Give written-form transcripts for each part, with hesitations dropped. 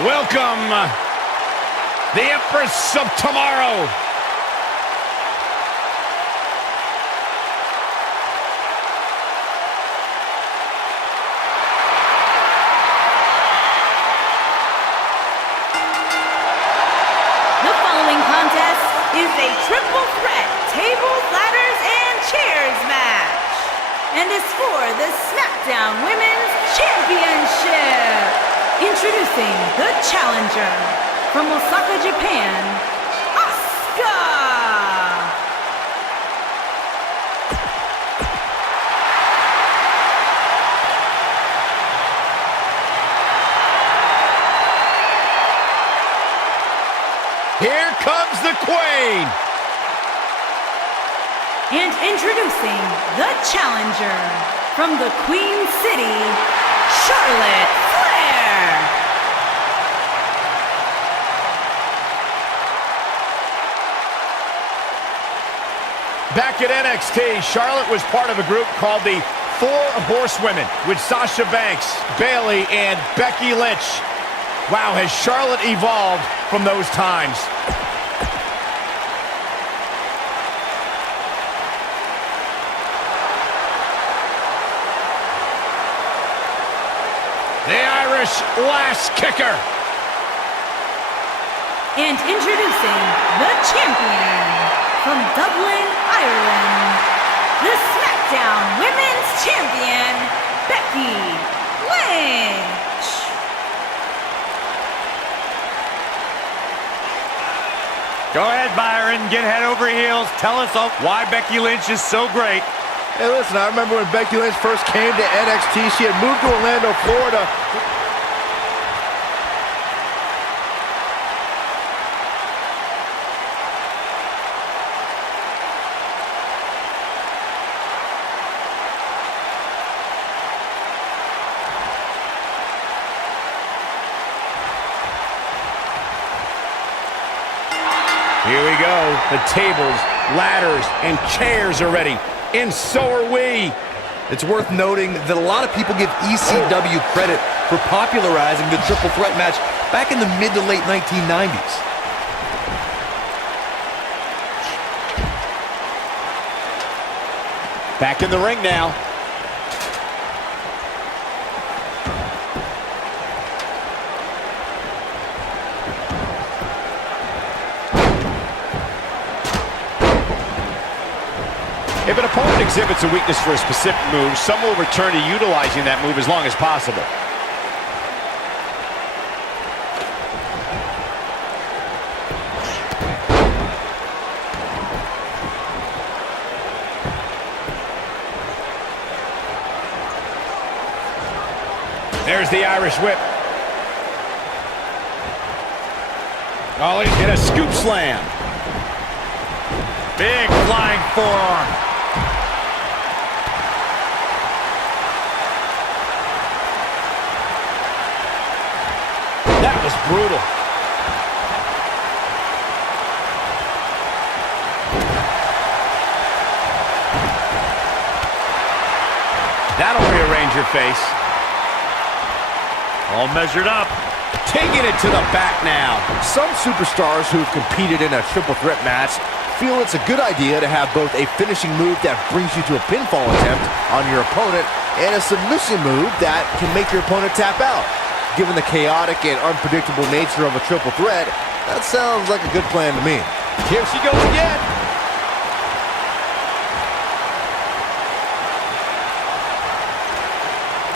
Welcome, the Empress of Tomorrow. The following contest is a triple threat tables, ladders, and chairs match, and is for the SmackDown Women's Championship. Introducing the challenger from Osaka, Japan, Asuka. Here comes the Queen. And introducing the challenger from the Queen City, Charlotte Flair. Back at NXT, Charlotte was part of a group called the Four Horsewomen with Sasha Banks, Bayley, and Becky Lynch. Wow, has Charlotte evolved from those times. The Irish Lass Kicker. And introducing the champion from Dublin, Ireland, the SmackDown Women's Champion, Becky Lynch. Go ahead, Byron. Get head over heels. Tell us why Becky Lynch is so great. Hey, listen, I remember when Becky Lynch first came to NXT, she had moved to Orlando, Florida. Here we go. The tables, ladders, and chairs are ready. And so are we. It's worth noting that a lot of people give ECW credit for popularizing the triple threat match back in the mid to late 1990s. Back in the ring now. If an opponent exhibits a weakness for a specific move, some will return to utilizing that move as long as possible. There's the Irish whip. Oh, he hit a scoop slam. Big flying forearm. That was brutal. That'll rearrange your face. All measured up. Taking it to the back now. Some superstars who've competed in a triple threat match feel it's a good idea to have both a finishing move that brings you to a pinfall attempt on your opponent and a submission move that can make your opponent tap out. Given the chaotic and unpredictable nature of a triple threat, that sounds like a good plan to me. Here she goes again.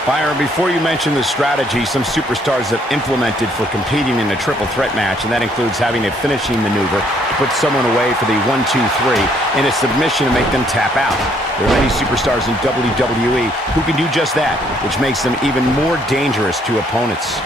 Byron, before you mention the strategy some superstars have implemented for competing in a triple threat match, and that includes having a finishing maneuver to put someone away for the 1, 2, 3, and a submission to make them tap out. There are many superstars in WWE who can do just that, which makes them even more dangerous to opponents.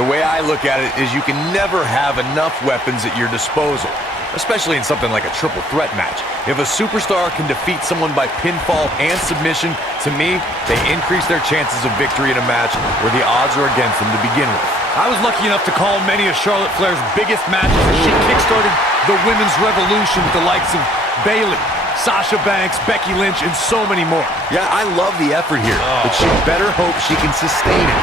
The way I look at it is you can never have enough weapons at your disposal, especially in something like a triple threat match. If a superstar can defeat someone by pinfall and submission, to me, they increase their chances of victory in a match where the odds are against them to begin with. I was lucky enough to call many of Charlotte Flair's biggest matches as she kickstarted the women's revolution with the likes of Bayley, Sasha Banks, Becky Lynch, and so many more. Yeah, I love the effort here, but she better hope she can sustain it.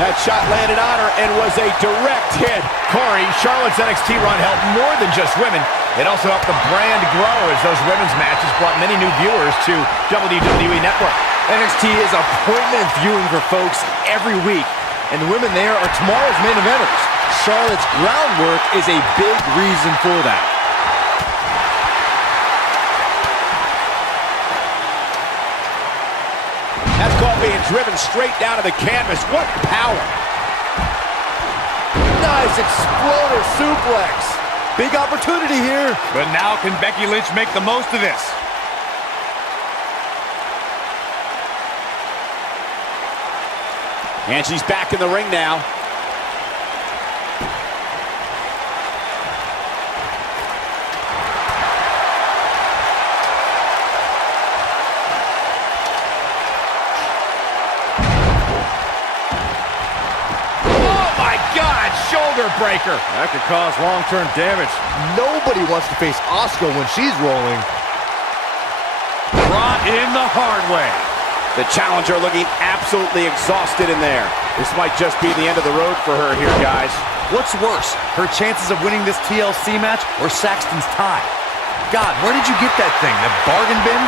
That shot landed on her and was a direct hit. Corey, Charlotte's NXT run helped more than just women. It also helped the brand grow as those women's matches brought many new viewers to WWE Network. NXT is appointment viewing for folks every week, and the women there are tomorrow's main eventers. Charlotte's groundwork is a big reason for that. That's called being driven straight down to the canvas. What power! Nice exploder suplex. Big opportunity here. But now can Becky Lynch make the most of this? And she's back in the ring now. Shoulder breaker. That could cause long-term damage. Nobody wants to face Asuka when she's rolling. Brought in the hard way. The challenger looking absolutely exhausted in there. This might just be the end of the road for her here, guys. What's worse, her chances of winning this TLC match or Saxton's tie? God, where did you get that thing? That bargain bin?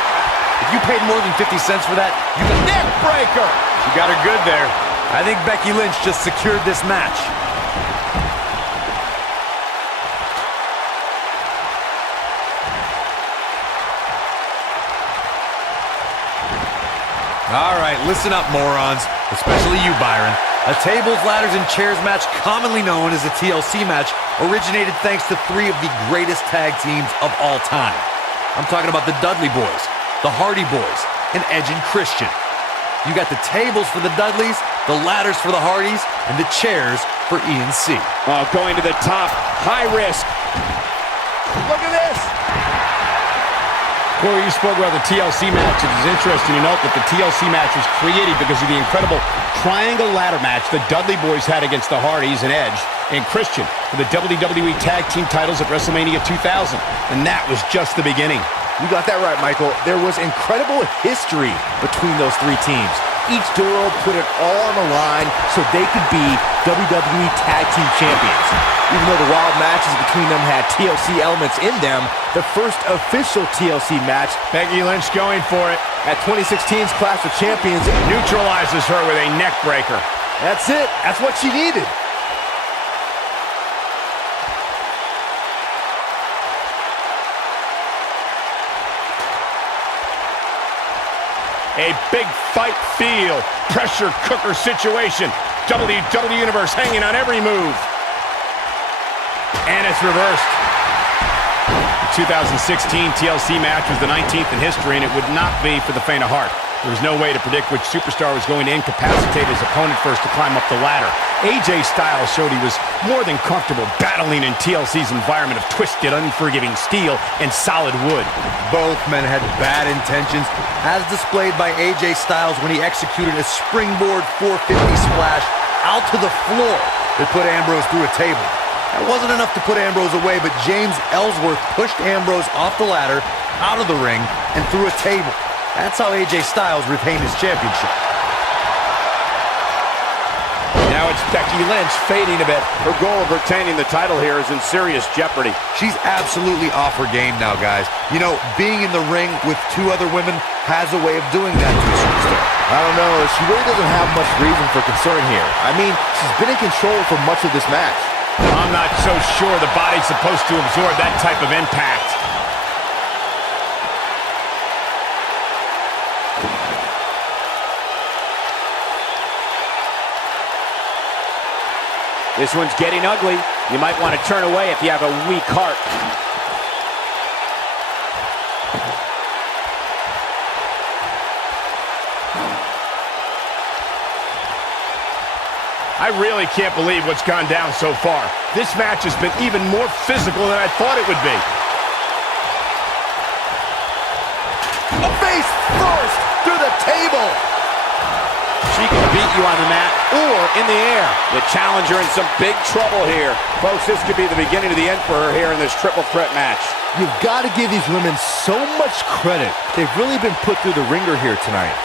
If you paid more than 50 cents for that, you got neck breaker. She got her good there. I think Becky Lynch just secured this match. All right, listen up, morons, especially you, Byron. A tables, ladders, and chairs match, commonly known as a TLC match, originated thanks to three of the greatest tag teams of all time. I'm talking about the Dudley Boys, the Hardy Boys, and Edge and Christian. You got the tables for the Dudleys, the ladders for the Hardys, and the chairs for E&C. Oh, going to the top, high risk. Look at this. Corey, you spoke about the TLC match. It is interesting to note that the TLC match was created because of the incredible triangle ladder match the Dudley Boys had against the Hardys and Edge and Christian for the WWE Tag Team titles at WrestleMania 2000. And that was just the beginning. You got that right, Michael. There was incredible history between those three teams. Each duo put it all on the line so they could be WWE Tag Team Champions. Even though the wild matches between them had TLC elements in them, the first official TLC match, Becky Lynch going for it. At 2016's Clash of Champions, Neutralizes her with a neck breaker. That's it. That's what she needed. A big fight feel. Pressure cooker situation. WWE Universe hanging on every move. And it's reversed. The 2016 TLC match was the 19th in history, and it would not be for the faint of heart. There was no way to predict which superstar was going to incapacitate his opponent first to climb up the ladder. AJ Styles showed he was more than comfortable battling in TLC's environment of twisted, unforgiving steel and solid wood. Both men had bad intentions, as displayed by AJ Styles when he executed a springboard 450 splash out to the floor that put Ambrose through a table. That wasn't enough to put Ambrose away, but James Ellsworth pushed Ambrose off the ladder, out of the ring, and through a table. That's how AJ Styles retained his championship. Now it's Becky Lynch fading a bit. Her goal of retaining the title here is in serious jeopardy. She's absolutely off her game now, guys. You know, being in the ring with two other women has a way of doing that to a superstar. I don't know. She really doesn't have much reason for concern here. I mean, she's been in control for much of this match. I'm not so sure the body's supposed to absorb that type of impact. This one's getting ugly. You might want to turn away if you have a weak heart. I really can't believe what's gone down so far. This match has been even more physical than I thought it would be. Face first through the table. She can beat you on the mat or in the air. The challenger in some big trouble here. Folks, this could be the beginning of the end for her here in this triple threat match. You've got to give these women so much credit. They've really been put through the ringer here tonight.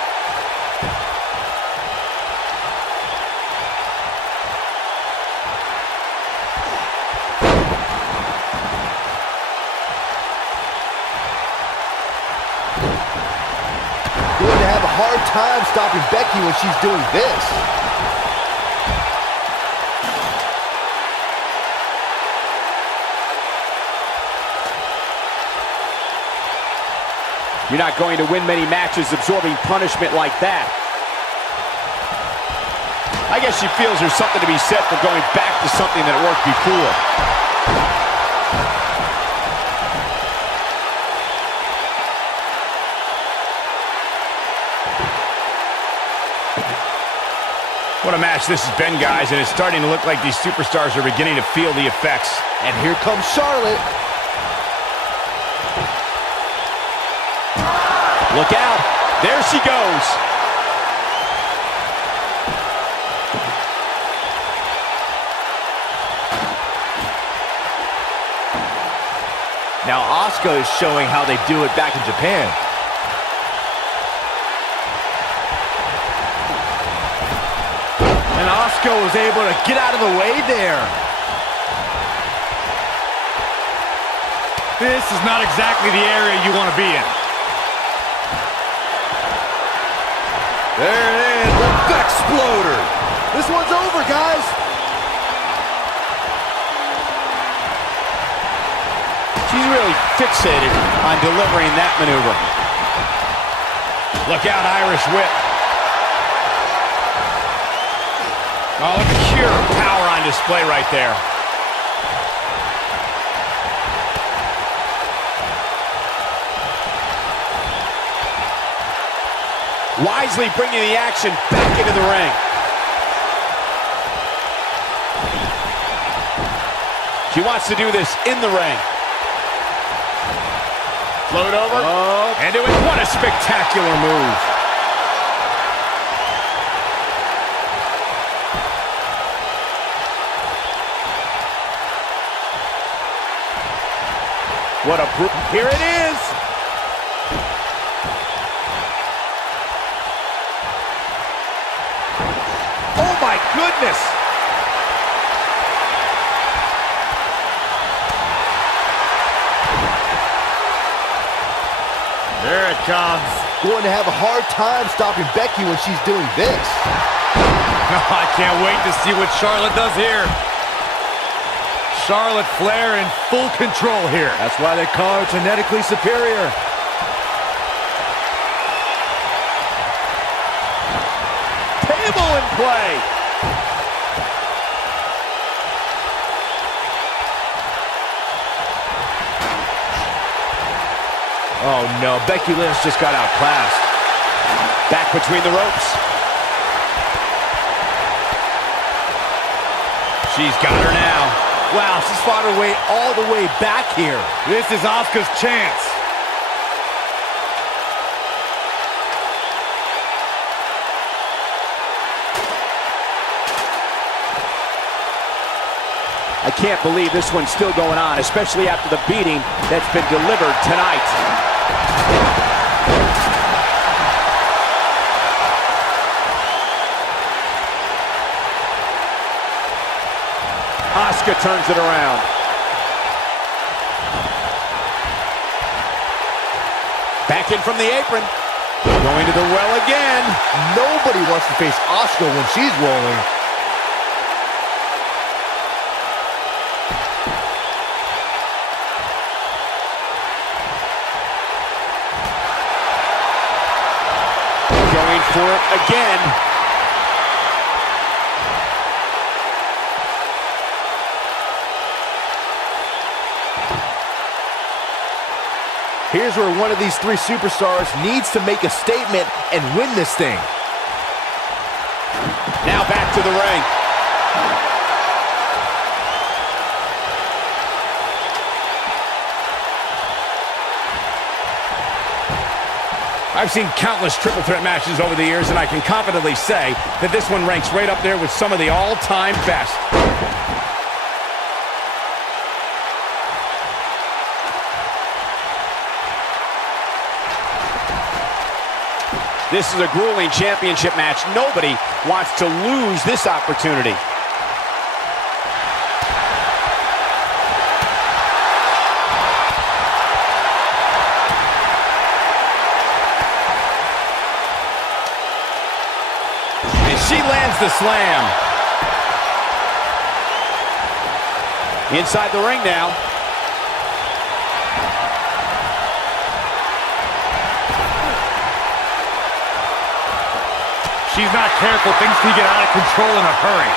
hard time stopping Becky when she's doing this. You're not going to win many matches absorbing punishment like that. I guess she feels there's something to be said for going back to something that worked before. What a match this has been, guys, and it's starting to look like these superstars are beginning to feel the effects. And here comes Charlotte. Look out. There she goes. Now Asuka is showing how they do it back in Japan. And Asuka was able to get out of the way there. This is not exactly the area you want to be in. There it is, the Exploder. This one's over, guys. She's really fixated on delivering that maneuver. Look out, Irish whip. Oh, look at pure power on display right there. Wisely bringing the action back into the ring. She wants to do this in the ring. Float over. And do it. What a spectacular move. What a brute. Here it is. Oh my goodness. There it comes. Going to have a hard time stopping Becky when she's doing this. I can't wait to see what Charlotte does here. Charlotte Flair in full control here. That's why they call her genetically superior. Table in play. Oh no, Becky Lynch just got outclassed. Back between the ropes. She's got her now. Wow, she's fought her way all the way back here. This is Asuka's chance. I can't believe this one's still going on, especially after the beating that's been delivered tonight. Asuka turns it around. Back in from the apron. Going to the well again. Nobody wants to face Asuka when she's rolling. Going for it again. Here's where one of these three superstars needs to make a statement and win this thing. Now back to the ring. I've seen countless triple threat matches over the years, and I can confidently say that this one ranks right up there with some of the all-time best. This is a grueling championship match. Nobody wants to lose this opportunity. There's the slam. Inside the ring now. She's not careful. Things can get out of control in a hurry.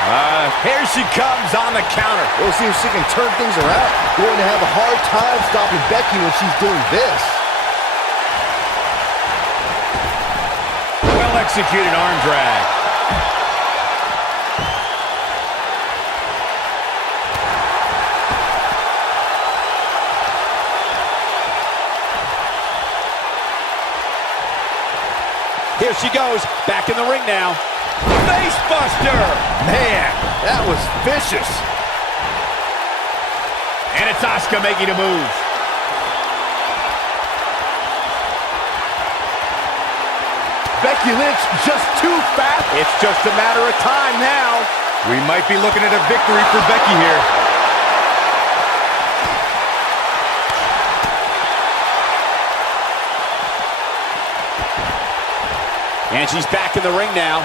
Here she comes on the counter. We'll see if she can turn things around. Going to have a hard time stopping Becky when she's doing this. Well-executed arm drag. Here she goes, back in the ring now. Face buster! Man, that was vicious. And it's Asuka making a move. Becky Lynch just too fast. It's just a matter of time now. We might be looking at a victory for Becky here. And she's back in the ring now.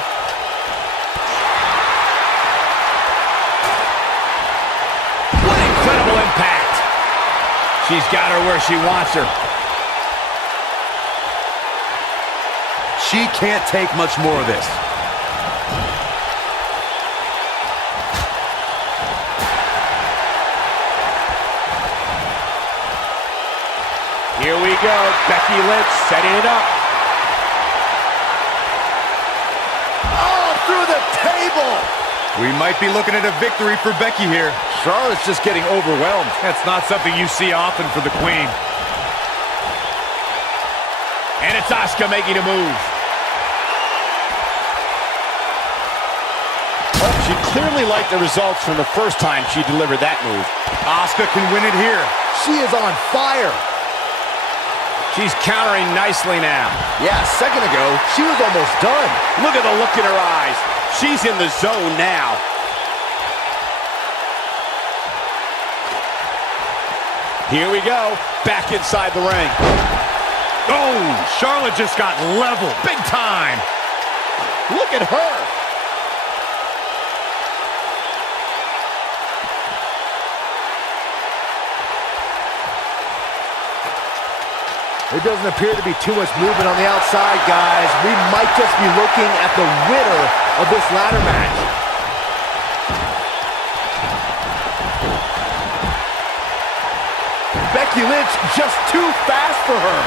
What incredible impact. She's got her where she wants her. She can't take much more of this. Here we go. Becky Lynch setting it up. Through the table. We might be looking at a victory for Becky here. Charlotte's just getting overwhelmed. That's not something you see often for the Queen. And it's Asuka making a move. Oh, she clearly liked the results from the first time she delivered that move. Asuka can win it here. She is on fire. She's countering nicely now. Yeah, a second ago, she was almost done. Look at the look in her eyes. She's in the zone now. Here we go. Back inside the ring. Oh, Charlotte just got leveled. Big time. Look at her. There doesn't appear to be too much movement on the outside, guys. We might just be looking at the winner of this ladder match. Becky Lynch just too fast for her.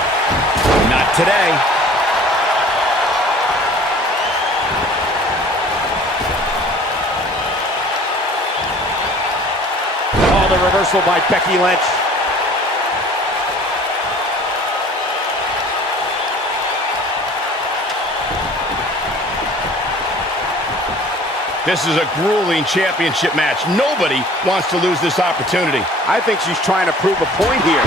Not today. Oh, the reversal by Becky Lynch. This is a grueling championship match. Nobody wants to lose this opportunity. I think she's trying to prove a point here.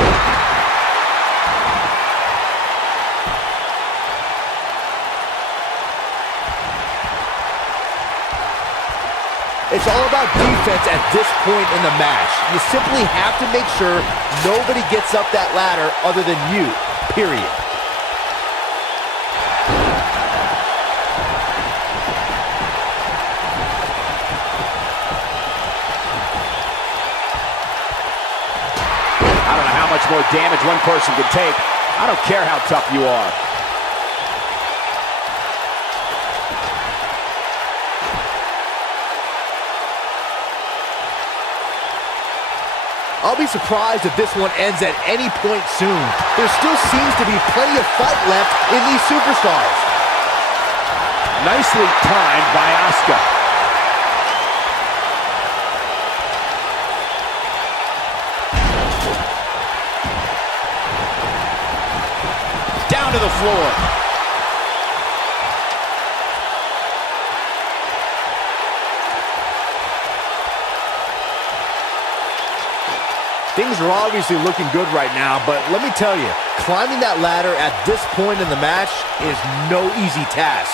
It's all about defense at this point in the match. You simply have to make sure nobody gets up that ladder other than you, period. I don't know how much more damage one person can take. I don't care how tough you are. I'll be surprised if this one ends at any point soon. There still seems to be plenty of fight left in these superstars. Nicely timed by Asuka. Down to the floor. Things are obviously looking good right now, but let me tell you, climbing that ladder at this point in the match is no easy task.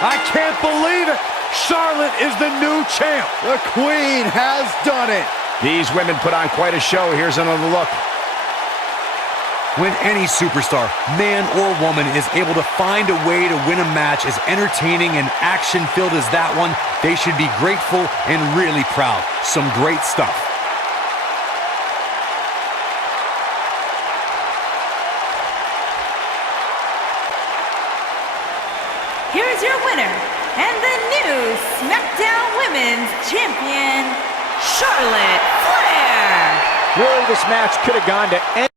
I can't believe it! Charlotte is the new champ! The Queen has done it! These women put on quite a show. Here's another look. When any superstar, man or woman, is able to find a way to win a match as entertaining and action-filled as that one, they should be grateful and really proud. Some great stuff. Here's your winner, and the new SmackDown Women's Champion, Charlotte Flair. Really, this match could have gone to any